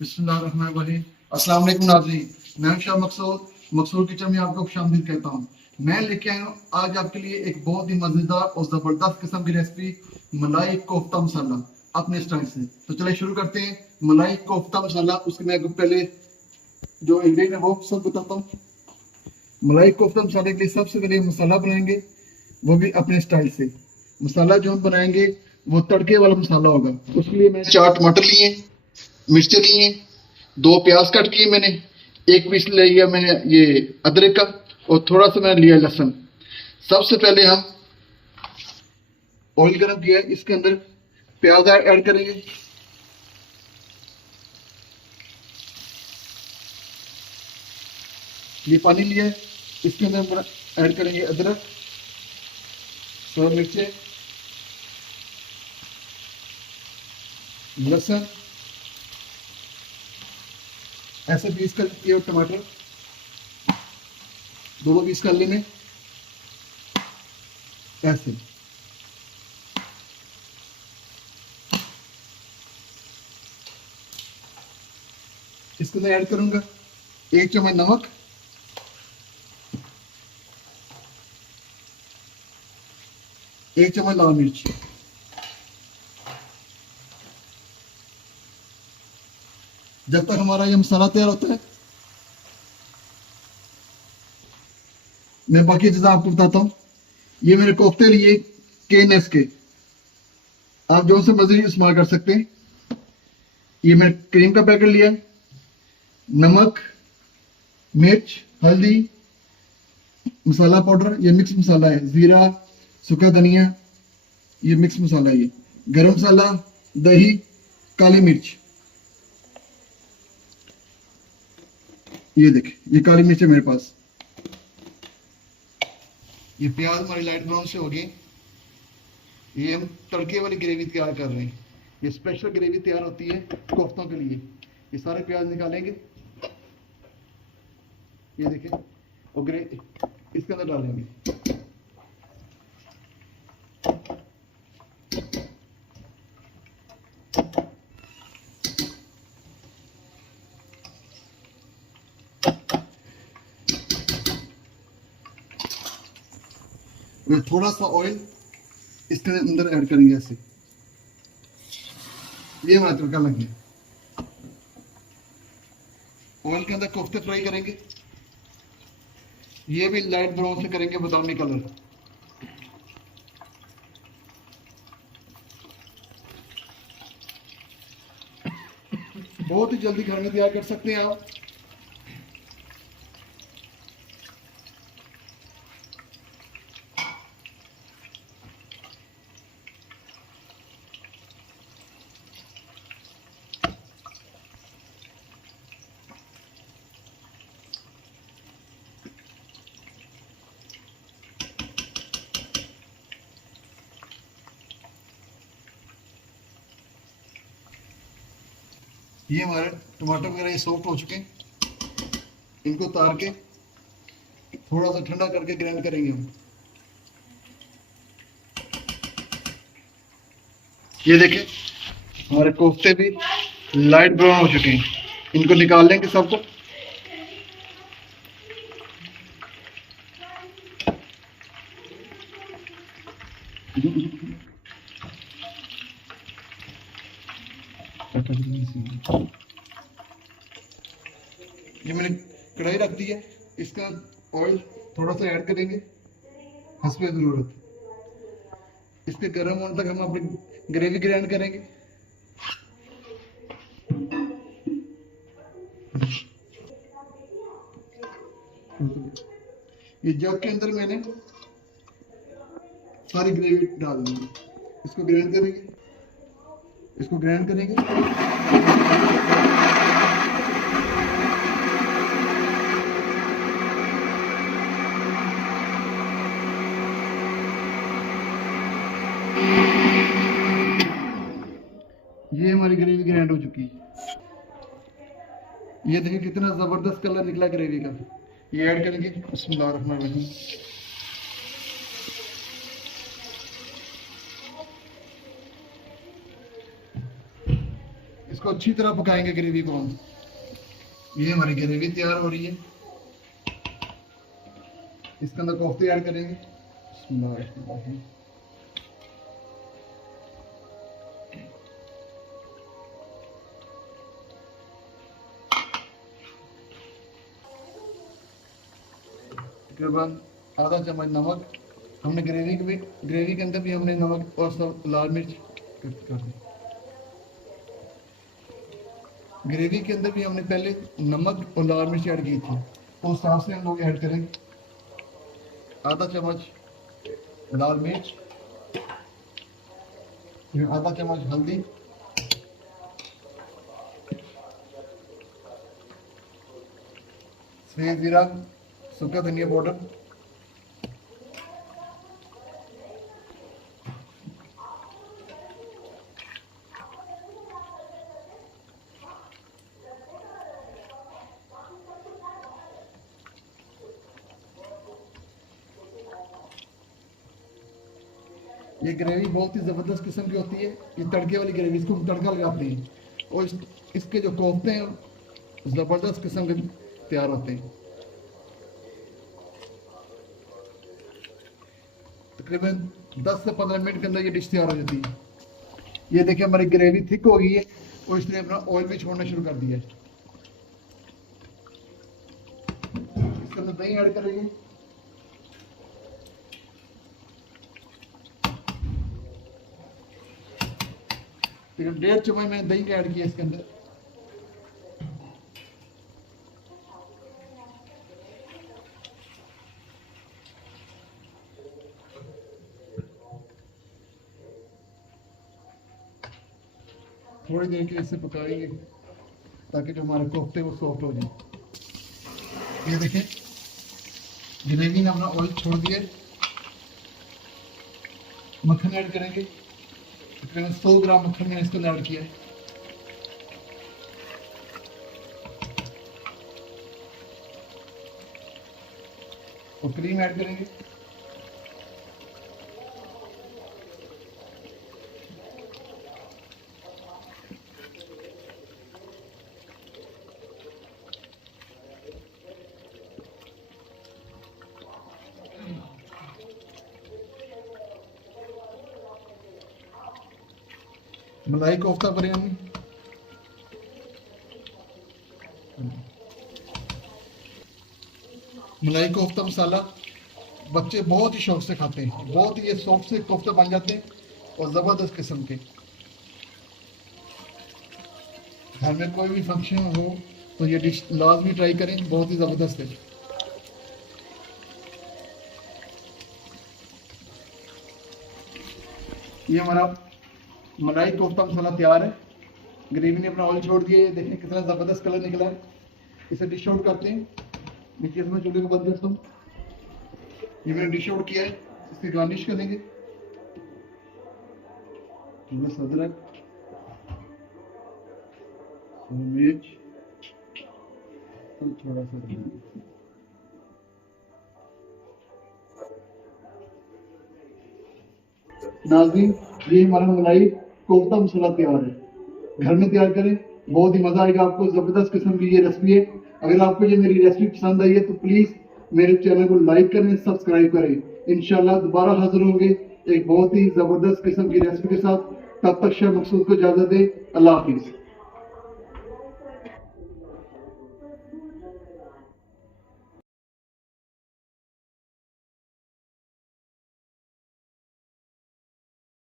बिस्मिल्लाहिर्रहमानिर्रहीम। अस्सलाम वालेकुम नाज़रीन, मैं शाह मकसूद किचन में आपको खुशामदीद कहता हूँ। मैं लेके आया हूँ आज आपके लिए एक बहुत ही मज़ेदार और ज़बरदस्त किस्म की रेसिपी, मलाई कोफ्ता मसाला अपने स्टाइल से। तो चलिए शुरू करते हैं। मलाई कोफ्ता मसाला, उसके मैं आपको पहले जो इंग्रेडिएंट है वो सब बताता हूँ। मलाई कोफ्ता मसाले के लिए सबसे पहले मसाला बनाएंगे, वो भी अपने स्टाइल से। मसाला जो हम बनाएंगे वो तड़के वाला मसाला होगा। उसके लिए मैंने 4 टमाटर लिए, मिर्चें लिए, 2 प्याज कट किए मैंने, 1 पीस लिया मैंने ये अदरक का, और थोड़ा सा मैंने लिया लहसुन। सबसे पहले हम ऑयल गरम किया है, इसके अंदर प्याज ऐड करेंगे। ये पानी लिया है, इसके अंदर हम ऐड करेंगे अदरक, थोड़ा मिर्चें, लहसुन, ऐसे पीस कर लिए, और टमाटर दोनों पीस कर लेने ऐसे। इसके अंदर ऐड करूंगा 1 चम्मच नमक, 1 चम्मच लाल मिर्च। जब तक हमारा ये मसाला तैयार होता है, मैं बाकी चीजें आपको बताता हूँ। ये मेरे कोफ्ते लिए KNS के, आप जो से मर्जी इस्तेमाल कर सकते हैं। ये मैं क्रीम का पैकेट लिया, नमक, मिर्च, हल्दी, मसाला पाउडर, ये मिक्स मसाला है, जीरा, सूखा धनिया, ये मिक्स मसाला है। ये गरम मसाला, दही, काली मिर्च, ये देखें, ये काली मिर्च है मेरे पास। ये प्याज हमारी लाइट ब्राउन से हो गई। ये हम तड़के वाली ग्रेवी तैयार कर रहे हैं। ये स्पेशल ग्रेवी तैयार होती है कोफ्तों के लिए। ये सारे प्याज निकालेंगे, ये देखें, और इसके अंदर डालेंगे। थोड़ा सा ऑयल इसके अंदर ऐड करेंगे ऐसे। ये हमारा तड़का लग गया। ऑयल के अंदर कोफ्ते फ्राई करेंगे, ये भी लाइट ब्राउन से करेंगे, बादामी कलर। बहुत ही जल्दी घर में तैयार कर सकते हैं आप। ये हमारे टमाटर वगैरह ये सॉफ्ट हो चुके हैं। इनको उतार के थोड़ा सा ठंडा करके ग्राइंड करेंगे हम। ये देखें, हमारे कोफ्ते भी लाइट ब्राउन हो चुके हैं। इनको निकाल लेंगे सबको। ये मैंने कढ़ाई रख दी है, इसका ऑयल थोड़ा सा ऐड करेंगे हस्बे ज़रूरत। इसके गर्म होने तक हम अपनी ग्रेवी ग्राइंड करेंगे। ये जग के अंदर मैंने सारी ग्रेवी डाल दी। इसको ग्राइंड करेंगे, इसको ग्राइंड करेंगे। ये हमारी ग्रेवी ग्राइंड हो चुकी है। ये देखिए कितना जबरदस्त कलर निकला ग्रेवी का। ये ऐड करेंगे, बिस्मिल्लाहिर्रहमानिर्रहीम। इसको अच्छी तरह पकाएंगे ग्रेवी को हम। ये हमारी ग्रेवी तैयार हो रही है। इसके अंदर कोफ्ते ऐड करेंगे। बिस्मिल्लाहिर्रहमानिर्रहीम। तकरीबन आधा चम्मच नमक। हमने ग्रेवी के अंदर भी हमने नमक और सब लाल मिर्च कर दी। ग्रेवी के अंदर भी हमने पहले नमक और लाल मिर्च ऐड की थी, तो उस हिसाब से हम लोग ऐड करेंगे। आधा चम्मच लाल मिर्च, फिर आधा चम्मच हल्दी, सफेद जीरा, सूखा धनिया पाउडर, ये ग्रेवी बहुत ही ज़बरदस्त किस्म की होती है। ये तड़के वाली ग्रेवी, इसको हम तड़का लगाते हैं और इसके जो कोफ्ते हैं ज़बरदस्त किस्म के तैयार होते हैं। तकरीबन 10 से 15 मिनट के अंदर ये डिश तैयार हो जाती है। ये देखिए हमारी ग्रेवी थिक हो गई है और इसने अपना ऑयल भी छोड़ना शुरू कर दिया है। इसके अंदर दही ऐड करेंगे। फिर 1.5 चम्मच मैंने दही का ऐड किया इसके अंदर। थोड़ी देर के लिए इसे पकाएंगे ताकि जो हमारे कोफ्ते वो सॉफ्ट हो जाए। ये देखें ग्रेवी ने अपना ऑयल छोड़ दिया। मक्खन ऐड करेंगे। तकरीबन 100 ग्राम मक्खन मैंने इसको ऐड किया है। और क्रीम ऐड करेंगे। मलाई कोफ्ता बिरयानी, मलाई कोफ्ता मसाला बच्चे बहुत ही शौक से खाते हैं। बहुत ही ये सॉफ्ट से कोफ्ता बन जाते हैं और ज़बरदस्त किस्म के। घर में कोई भी फंक्शन हो तो ये डिश लाजमी ट्राई करें, बहुत ही ज़बरदस्त है। ये हमारा मलाई कोफ्ता मसाला तैयार है। ग्रेवी ने अपना ऑयल छोड़ दिया है। देखें कितना ज़बरदस्त कलर निकला है। इसे डिश आउट करते हैं। देखिए इसमें चूल्हे को बंद करता हूँ। ये मैंने डिश आउट किया है। इसकी गार्निश करेंगे बस अदरक, मिर्च, थोड़ा सा नाज़रीन, ये हमारा मलाई कोफ्ता मसाला तैयार है। घर में तैयार करें, बहुत ही मजा आएगा आपको। जबरदस्त किस्म की ये रेसिपी है। अगर आपको ये मेरी रेसिपी पसंद आई है तो प्लीज मेरे चैनल को लाइक करें, सब्सक्राइब करें। इंशाल्लाह दोबारा हाजिर होंगे एक बहुत ही जबरदस्त किस्म की रेसिपी के साथ। तब तक शेफ मकसूद को इजाजत दें। अल्लाह हाफिज।